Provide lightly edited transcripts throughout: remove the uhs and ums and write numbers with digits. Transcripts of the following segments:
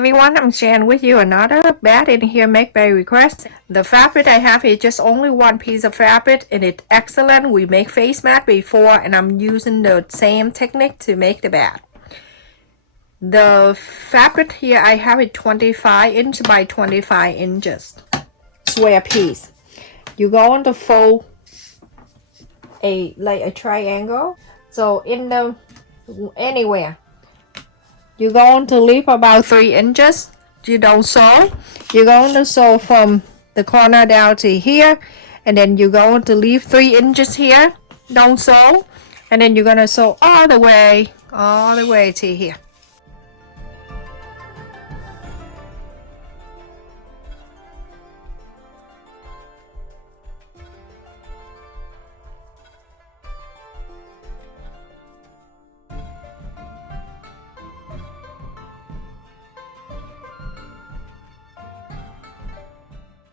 Everyone, I'm sharing with you another bed in here make by request. The fabric I have is just only one piece of fabric and it's excellent. We make face mat before and I'm using the same technique to make the bed. The fabric here I have it 25 inch by 25 inches. Square piece. You're going to fold like a triangle. So in the anywhere. You're going to leave about 3 inches. You don't sew. You're going to sew from the corner down to here. And then you're going to leave 3 inches here. Don't sew. And then you're going to sew all the way to here.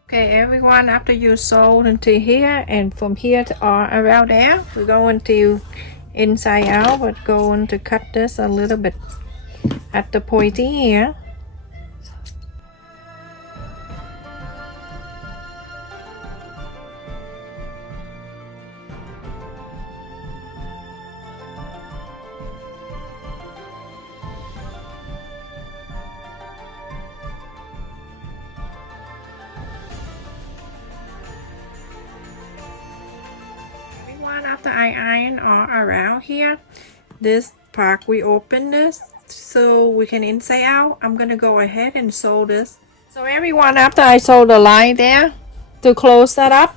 Okay, everyone, after you sew into here and from here to around there, we're going to inside out, but going to cut this a little bit at the pointy here. After I iron all around here, this part we open this so we can inside out. I'm gonna go ahead and sew this. So everyone, after I sew the line there to close that up,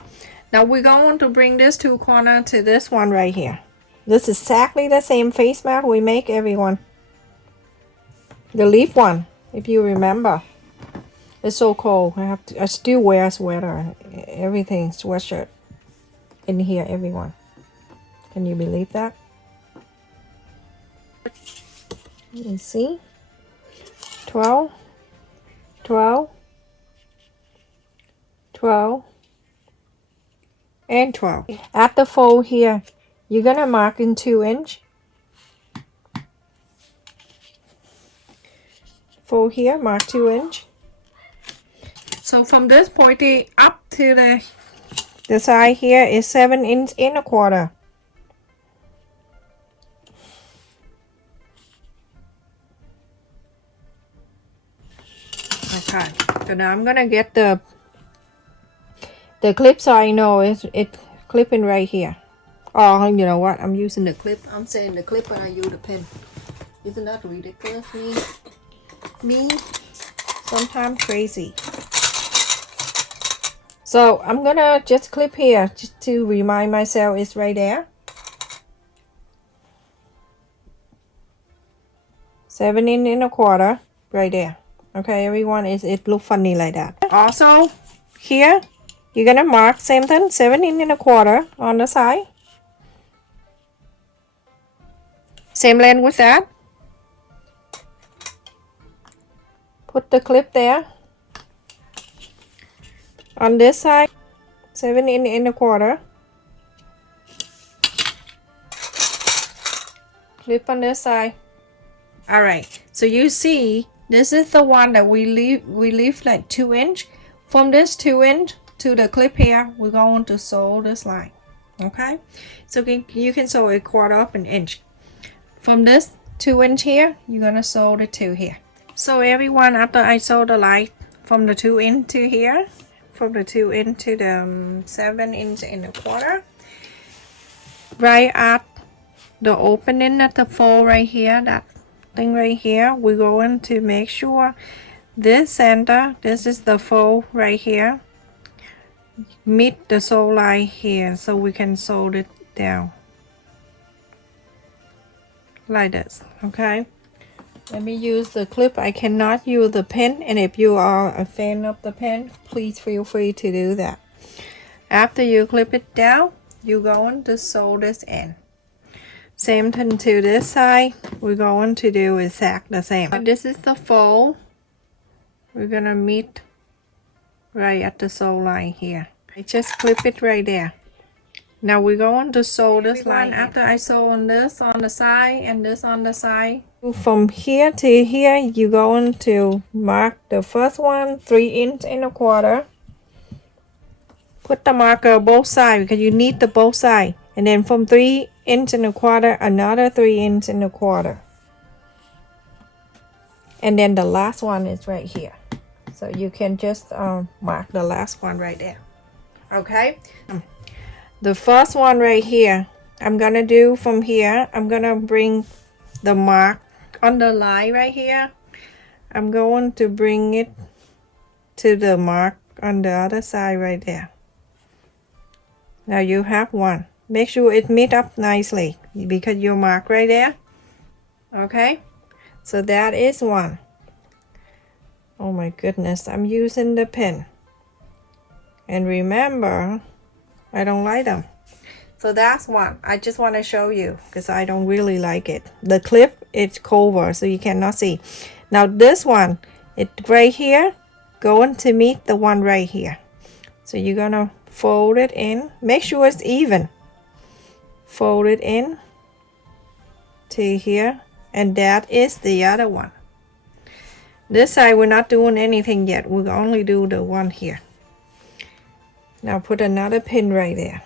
now we're going to bring this two corner to this one right here. This is exactly the same face mat we make, everyone. The leaf one, if you remember. It's so cold. I still wear a sweater, everything, sweatshirt in here, everyone. Can you believe that? You see? 12, 12, 12, and 12. At the fold here, you're gonna mark in 2 inch. Fold here, mark 2 inch. So from this pointy up to the side here is 7 inch and a quarter. Okay, so now I'm gonna get the clip so I know it's clipping right here. Oh, you know what? I'm using the clip. I'm saying the clip, but I use the pin. Isn't that ridiculous? Me, sometimes crazy. So I'm gonna just clip here just to remind myself it's right there. 7 inch and a quarter, right there. Okay, everyone, it look funny like that. Also, here you're gonna mark same thing, 7 inch and a quarter on the side. Same length with that. Put the clip there. On this side, 7 inch and a quarter. Clip on this side. All right, so you see, this is the one that we leave like 2 inch. From this 2 inch to the clip here, we're going to sew this line. Okay, so you can sew a quarter of an inch. From this 2 inch here, you're gonna sew the 2 here. So everyone, after I sew the line from the 2 inch to here, from the 2 inch to the 7 inch and a quarter, right at the opening at the fold right here, that thing right here, we're going to make sure this center, this is the fold right here, meet the sew line here, so we can sew it down like this. Okay, let me use the clip. I cannot use the pen, and if you are a fan of the pen, please feel free to do that. After you clip it down, you're going to sew this in. Same thing to this side, we're going to do exactly the same. This is the fold. We're gonna meet right at the sew line here. I just clip it right there. Now we're going to sew this line. After I sew on this on the side and this on the side, From here to here, you're going to mark the first one 3 1/4. Put the marker both sides because you need the both sides. And then from 3 1/4, another 3 1/4. And then the last one is right here. So you can just mark the last one right there. Okay. The first one right here, I'm gonna do from here. I'm gonna bring the mark on the line right here. I'm going to bring it to the mark on the other side right there. Now you have one. Make sure it meet up nicely because you mark right there. Okay, so that is one. Oh my goodness, I'm using the pen. And remember, I don't like them. So that's one. I just want to show you because I don't really like it. The clip, it's cover so you cannot see. Now this one, it's right here, going to meet the one right here. So you're gonna fold it in. Make sure it's even. Fold it in to here, and that is the other one. This side we're not doing anything yet. We'll only do the one here. Now put another pin right there.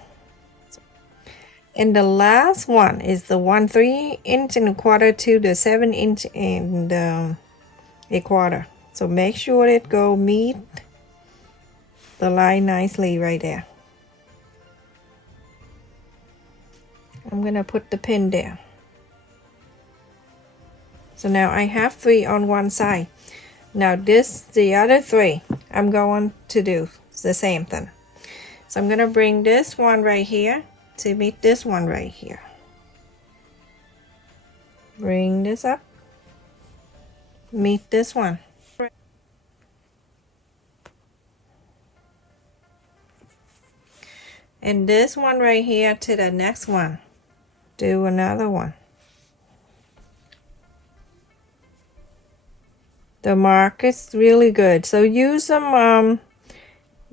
And the last one is the one 3 1/4 to the 7 1/4. So make sure it go meet the line nicely right there. I'm gonna put the pin there. So now I have 3 on one side. Now the other 3, I'm going to do the same thing. So I'm gonna bring this one right here to meet this one right here. Bring this up, meet this one. And this one right here to the next one. Do another one. The mark is really good. So use some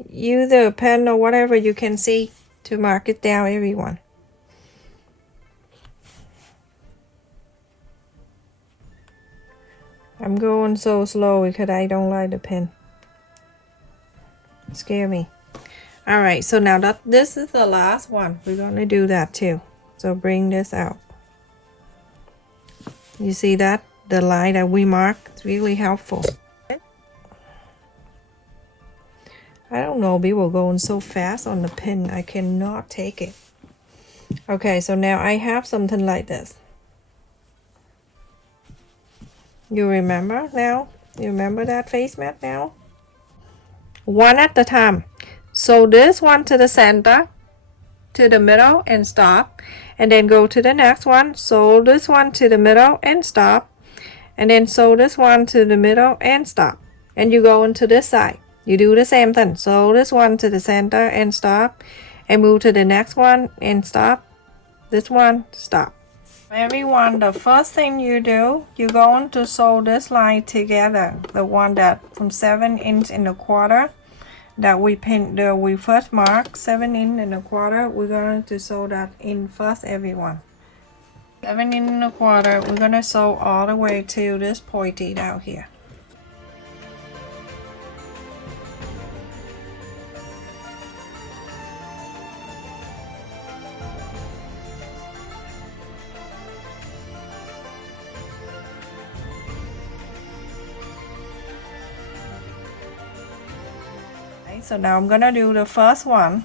use a pen or whatever you can see to mark it down, everyone. I'm going so slow because I don't like the pen. Scare me. Alright, so now that this is the last one, we're gonna do that too. So bring this out. You see that? The line that we marked, it's really helpful. I don't know, people going so fast on the pen, I cannot take it. Okay, so now I have something like this. You remember now? You remember that face mat now? One at a time. So this one to the center, to the middle and stop. And then go to the next one. So this one to the middle and stop. And then sew this one to the middle and stop. And you go into this side. You do the same thing. Sew this one to the center and stop. And move to the next one and stop. This one, stop. Everyone, the first thing you do, you're going to sew this line together. The one that from 7 1/4 that we first marked 7 1/4. We're going to sew that in first, everyone. 7 1/4, we're gonna sew all the way to this pointy down here. Okay, so now I'm gonna do the first one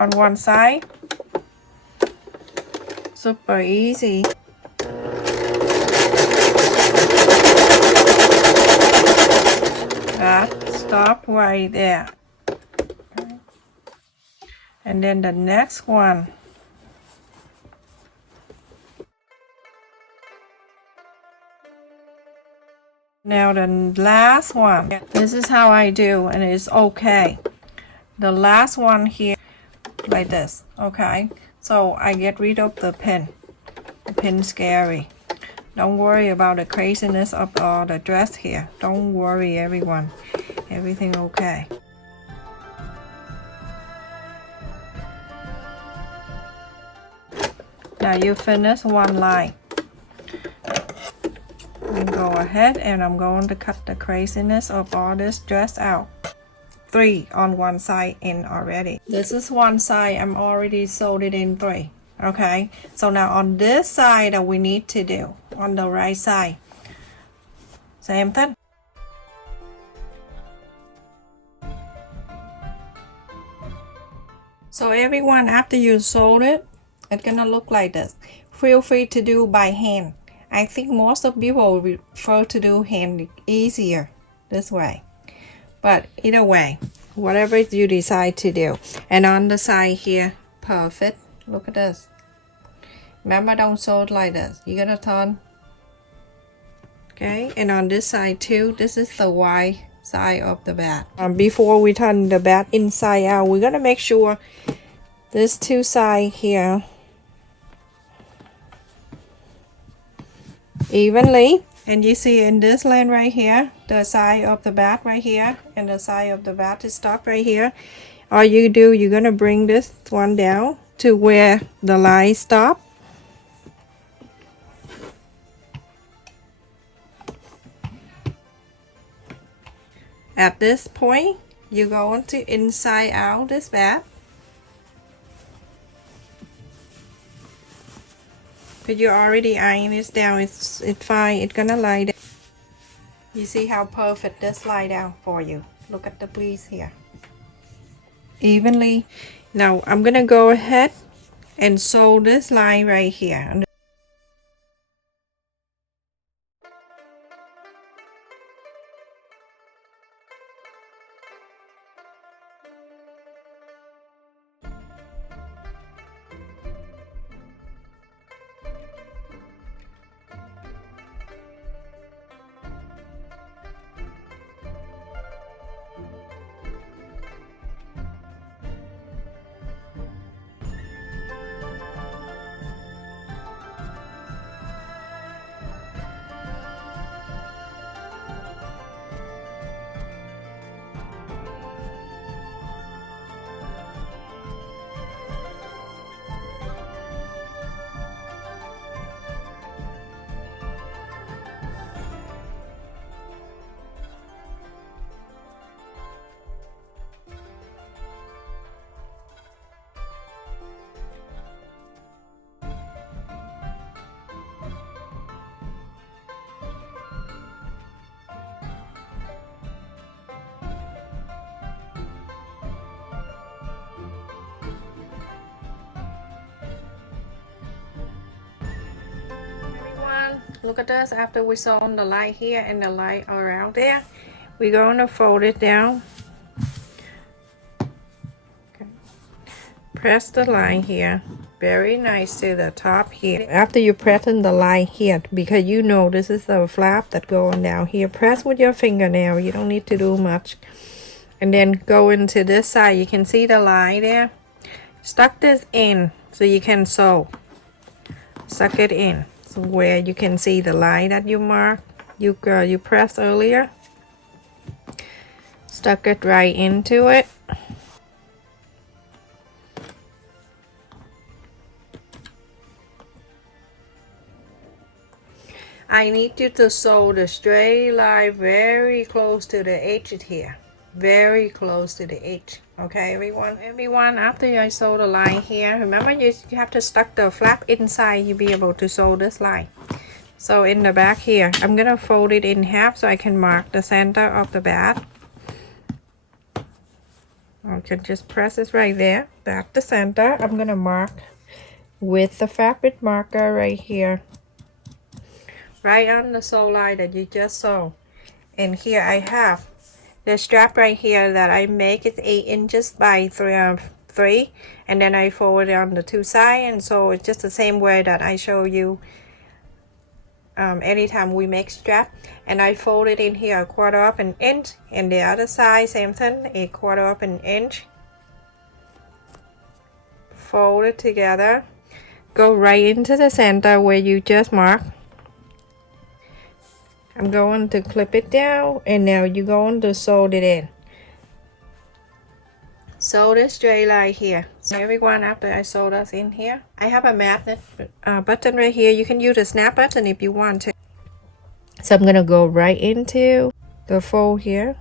on one side. Super easy. That stop right there. And then the next one. Now the last one. This is how I do, and it's okay. The last one here, like this, okay? So I get rid of the pin. The pin's scary. Don't worry about the craziness of all the dress here. Don't worry, everyone. Everything okay. Now you finish one line. Go ahead and I'm going to cut the craziness of all this dress out. 3 on one side in already. This is one side, I'm already sewed it in 3. Okay, so now on this side that we need to do on the right side, same thing. So everyone, after you sewed it, it's gonna look like this. Feel free to do by hand. I think most of people prefer to do hand, easier this way. But either way, whatever you decide to do. And on the side here, perfect. Look at this. Remember, don't sew it like this. You're gonna turn. Okay, and on this side too, this is the wide side of the bat. Before we turn the bat inside out, we're gonna make sure this 2 sides here evenly. And you see in this line right here, the side of the bat right here, and the side of the bat is stuck right here. All you do, you're gonna bring this one down to where the line stop. At this point, you're going to inside out this bat. But you already iron this down, it's fine, it's gonna lie down. You see how perfect this lie down for you. Look at the pleats here. Evenly. Now I'm gonna go ahead and sew this line right here. Look at this. After we sew on the line here and the line around there, we're going to fold it down. Okay. Press the line here very nice to the top here. After you press in the line here, because you know this is the flap that going down here, press with your fingernail. You don't need to do much. And then go into this side. You can see the line there. Stuck this in so you can sew. Suck it in. So where you can see the line that you marked, you pressed earlier. Stuck it right into it. I need you to sew the straight line very close to the edge here. Very close to the edge. Okay, everyone, after you sew the line here, remember you have to stuck the flap inside. You'll be able to sew this line. So in the back here, I'm gonna fold it in half so I can mark the center of the bat. I can just press it right there. That's the center. I'm gonna mark with the fabric marker right here, right on the sew line that you just sewed. And here I have the strap right here that I make it 8 inches by 3, and then I fold it on the 2 sides, and so it's just the same way that I show you anytime we make strap. And I fold it in here 1/4 of an inch, and the other side same thing, 1/4 of an inch. Fold it together, go right into the center where you just marked. I'm going to clip it down, and now you're going to sew it in. Sew the straight line here. Everyone, after I sewed us in here, I have a magnet button right here. You can use a snap button if you want to. So I'm gonna go right into the fold here,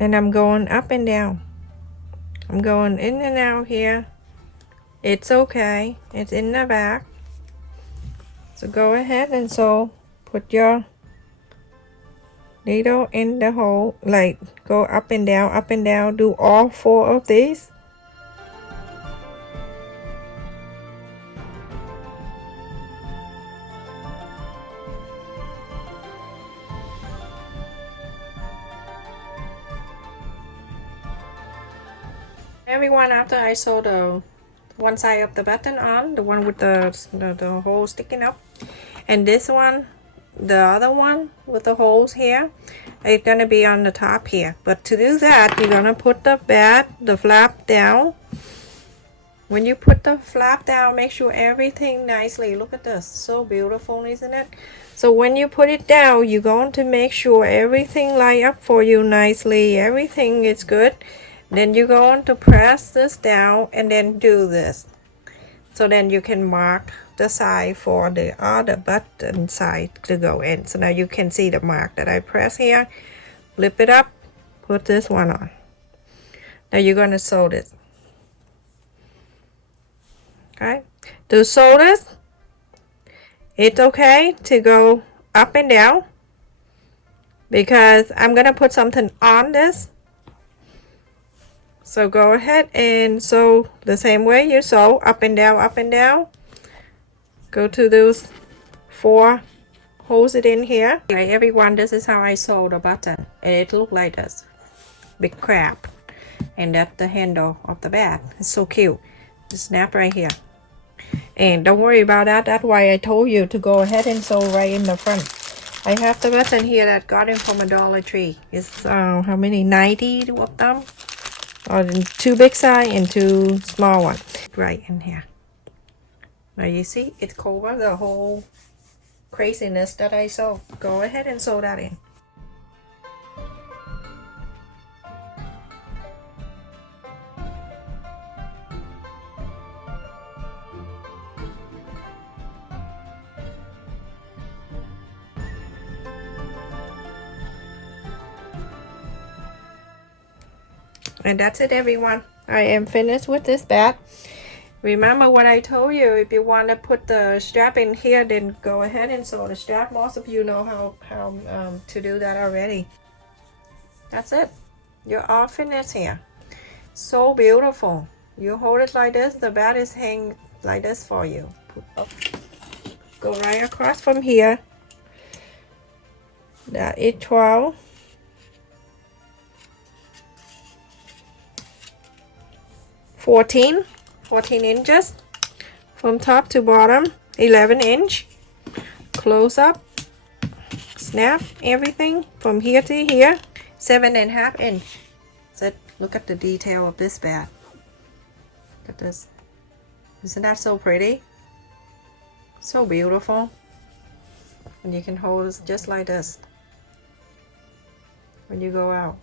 and I'm going up and down. I'm going in and out here. It's okay, it's in the back. So go ahead and sew. Put your needle in the hole, like go up and down, do all 4 of these. Everyone, after I sew the one side of the button on, the one with the hole sticking up, and this one, the other one with the holes here, it's gonna be on the top here. But to do that, you're gonna put the flap down. When you put the flap down, make sure everything nicely, look at this, so beautiful, isn't it? So when you put it down, you're going to make sure everything line up for you nicely, everything is good. Then you're going to press this down and then do this. So then you can mark the side for the other button side to go in. So now you can see the mark that I press here. Flip it up, put this one on. Now you're going to sew this. Okay, to sew this, it's okay to go up and down because I'm going to put something on this. So go ahead and sew the same way you sew, up and down. Go to those 4 holes it in here. Okay, everyone, this is how I sew the button. And it looks like this big crab. And that's the handle of the bag. It's so cute. Just snap right here. And don't worry about that. That's why I told you to go ahead and sew right in the front. I have the button here that got it from a Dollar Tree. It's how many? 90 of them. 2 big size and 2 small ones right in here. Now you see it covers the whole craziness that I sew. Go ahead and sew that in. And that's it, everyone. I am finished with this bag. Remember what I told you, if you want to put the strap in here, then go ahead and sew the strap. Most of you know how to do that already. That's it. You're all finished here. So beautiful. You hold it like this, the bag is hanging like this for you. Go right across from here. That is 12. 14 inches from top to bottom, 11 inch. Close up, snap everything from here to here, 7.5 inch. So look at the detail of this bag. Look at this. Isn't that so pretty? So beautiful. And you can hold it just like this when you go out.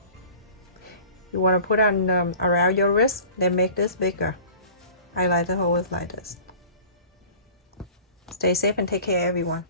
You want to put on around your wrist, then make this bigger. I like to hold it like this. Stay safe and take care, everyone.